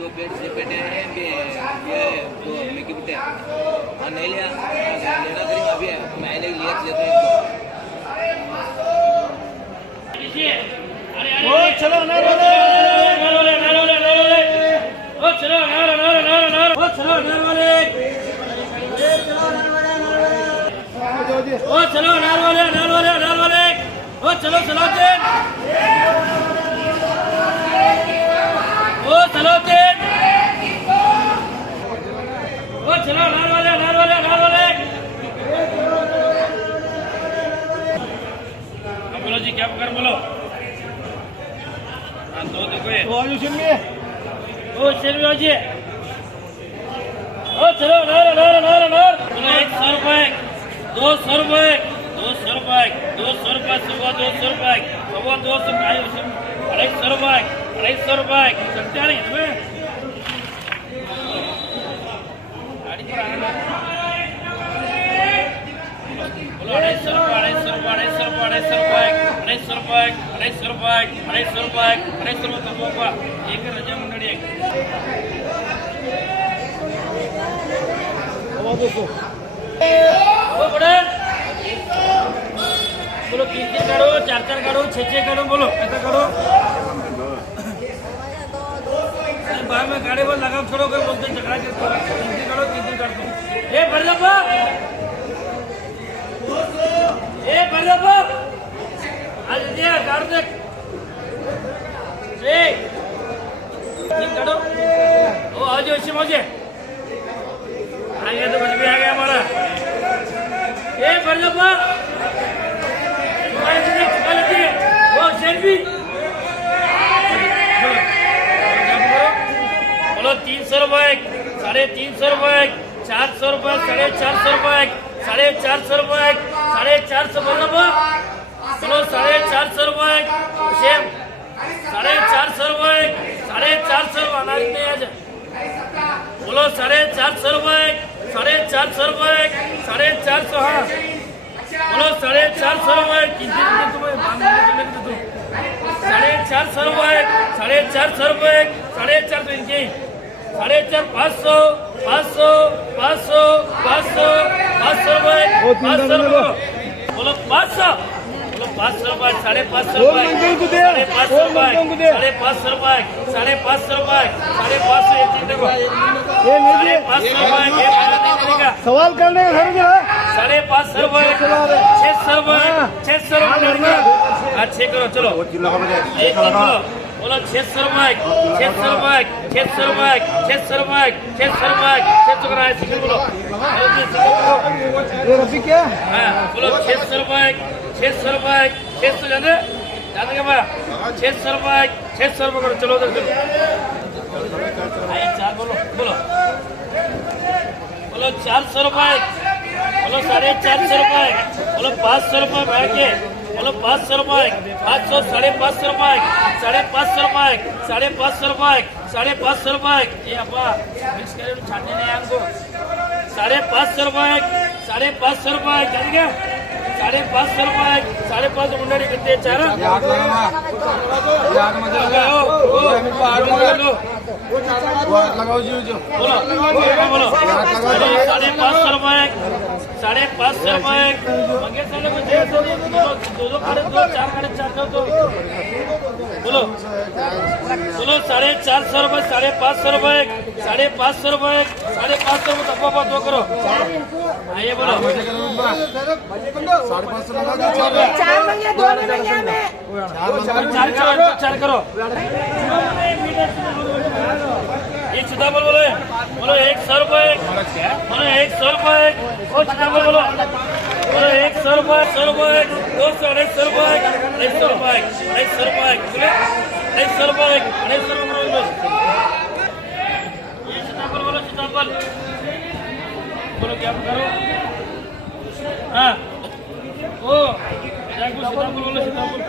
दो पेट से पेटे हैं ये दो मिकी बिटे और नहीं लिया लेना करी अभी मैं लिया ओ चलो नरवाले ओ चलो नरवाले ओ चलो नरवाले ओ चलो नरवाले ओ चलो सलाउद्दीन ओ सलाउद्दीन ओ चलो नरवाले बोलो जी क्या कर बोलो दो कोई ओ शेरवी जी ओ चलो नर बोलो 100 रुपए 200 रुपए 200 रुपए 200 रुपए सवा 200 रुपए सवा 200 250 रुपए 250 रुपए सकते नहीं तुम्हें बोलो 250 रुपए तब एक रजा मंडली बोलो 3 काढ़ो 4 काढ़ो 6 काढ़ो बोलो ऐसा काढ़ो बाहर में गाड़ी पर लगाम छोड़ो कर बोलते झगड़ा करते 3 काढ़ो 3 काढ़ो ये भरदप्पा आज दिया काढ़ दे ए 3 काढ़ो ओ आज ऐसे मौजे आ गया तो कुछ भी आ गया हमारा ये भरदप्पा वो शेरवी बोलो 300 रुपए 350 रुपए 400 रुपए 450 रुपए 450 रुपए 450 बोलो बोलो 450 रुपए शेम 450 रुपए 450 अनाज नहीं आज बोलो 450 रुपए 450 रुपए 450 हाँ बोलो 450 रुपए 450 रुपए 450 रुपए 450 इनके 500 रुपए 500 रुपए बोलो 500 रुपए 550 रुपए 550 रुपए 550 रुपए 550 रुपए 550 ये चीज देखो ये 550 रुपए सवाल करने का घर जो है 550 रुपए 600 रुपए 600 रुपए अच्छे करो चलो बोलो 600 रुपए 600 रुपए 600 रुपए 600 रुपए 600 रुपए 600 कराए सिंगल बोलो ये रफी क्या बोलो 600 रुपए 600 रुपए 600 जाने क्या भाई 600 रुपए 600 रुपए करो चलो उधर चलो चार बोलो 400 रुपए बोलो 450 रुपए बोलो 500 रुपए बैठ के बोलो 500 रुपए 500 550 रुपए 550 रुपए 550 रुपए 550 रुपए ये अपा मिक्स करे छाटने नहीं हमको 550 रुपए 550 रुपए क्या 550 रुपए 550 मुंडरी कितने चार लगाओ जी बोलो 550 रुपए 550 रुपए मंगे साले को दे दो खड़े 4 खड़े 4 दो बोलो 450 रुपए 550 रुपए 550 रुपए 550 रुपए तब दो करो आइए बोलो 550 लगा दो 4 मंगे 2 मंगे हमें 4 करो एक सुधा बोलो 100 रुपए बोलो 100 रुपए ओ सुधा बोलो 100 रुपए 100 रुपए 200 150 रुपए 150 रुपए 150 रुपए 150 रुपए 150 रुपए ये सीताफल बोलो क्या करो हाँ ओ सीताफल बोलो सीताफल